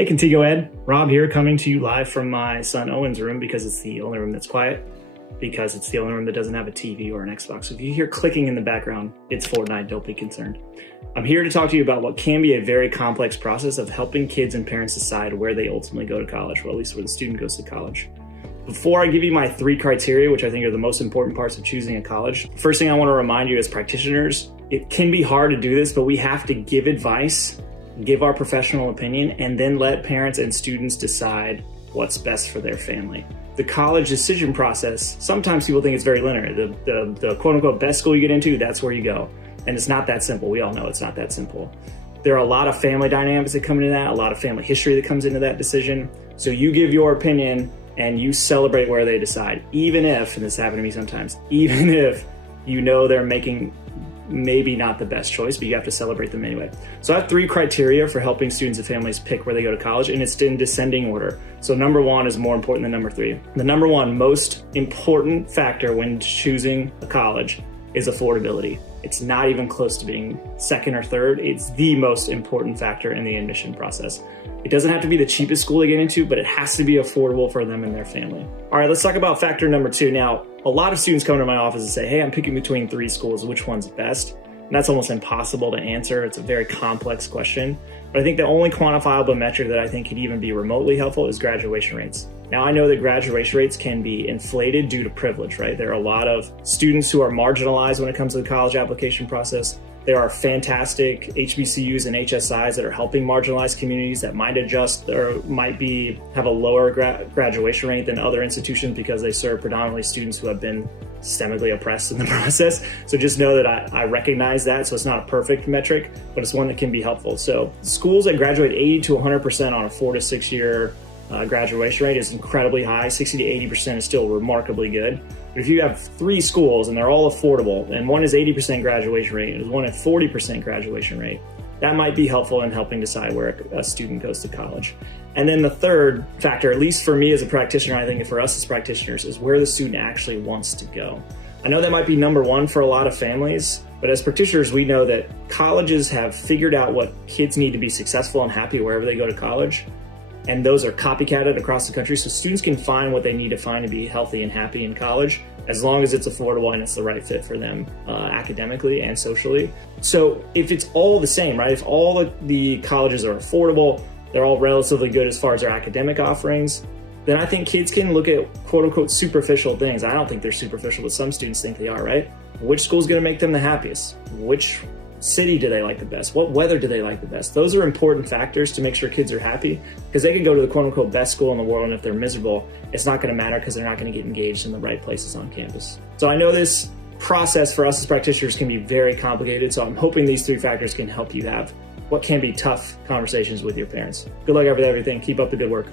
Hey, Contigo Ed. Rob here, coming to you live from my son Owen's room because it's the only room that's quiet, because it's the only room that doesn't have a TV or an Xbox. So if you hear clicking in the background, it's Fortnite, don't be concerned. I'm here to talk to you about what can be a very complex process of helping kids and parents decide where they ultimately go to college, or at least where the student goes to college. Before I give you my 3 criteria, which I think are the most important parts of choosing a college, first thing I want to remind you as practitioners, it can be hard to do this, but we have to give advice, give our professional opinion, and then let parents and students decide what's best for their family. The college decision process, sometimes people think it's very linear. The quote unquote best school you get into, that's where you go. And it's not that simple. We all know it's not that simple. There are a lot of family dynamics that come into that, a lot of family history that comes into that decision. So you give your opinion and you celebrate where they decide, even if, and this happened to me sometimes, even if you know they're making maybe not the best choice, but you have to celebrate them anyway. So I have 3 criteria for helping students and families pick where they go to college, and it's in descending order. So number 1 is more important than number 3. The number 1 most important factor when choosing a college is affordability. It's not even close to being second or third. It's the most important factor in the admission process. It doesn't have to be the cheapest school to get into, but it has to be affordable for them and their family. All right, let's talk about factor number 2. Now, a lot of students come to my office and say, hey, I'm picking between 3 schools, which one's best? And that's almost impossible to answer. It's a very complex question. But I think the only quantifiable metric that I think could even be remotely helpful is graduation rates. Now, I know that graduation rates can be inflated due to privilege, right? There are a lot of students who are marginalized when it comes to the college application process. There are fantastic HBCUs and HSIs that are helping marginalized communities that might adjust or might have a lower graduation rate than other institutions because they serve predominantly students who have been systemically oppressed in the process. So just know that I recognize that. So it's not a perfect metric, but it's one that can be helpful. So schools that graduate 80 to 100% on a 4 to 6 year graduation rate is incredibly high. 60 to 80% is still remarkably good. But if you have 3 schools and they're all affordable, and one is 80% graduation rate and one at 40% graduation rate, that might be helpful in helping decide where a student goes to college. And then the third factor, at least for me as a practitioner, I think for us as practitioners, is where the student actually wants to go. I know that might be number 1 for a lot of families, but as practitioners, we know that colleges have figured out what kids need to be successful and happy wherever they go to college. And those are copycatted across the country. So students can find what they need to find to be healthy and happy in college, as long as it's affordable and it's the right fit for them academically and socially. So if it's all the same, right? If all the colleges are affordable, they're all relatively good as far as their academic offerings, then I think kids can look at quote unquote superficial things. I don't think they're superficial, but some students think they are, right? Which school's gonna make them the happiest? Which city do they like the best? What weather do they like the best? Those are important factors to make sure kids are happy, because they can go to the quote unquote best school in the world, and if they're miserable, it's not gonna matter because they're not gonna get engaged in the right places on campus. So I know this process for us as practitioners can be very complicated, so I'm hoping these 3 factors can help you have what can be tough conversations with your parents. Good luck with everything. Keep up the good work.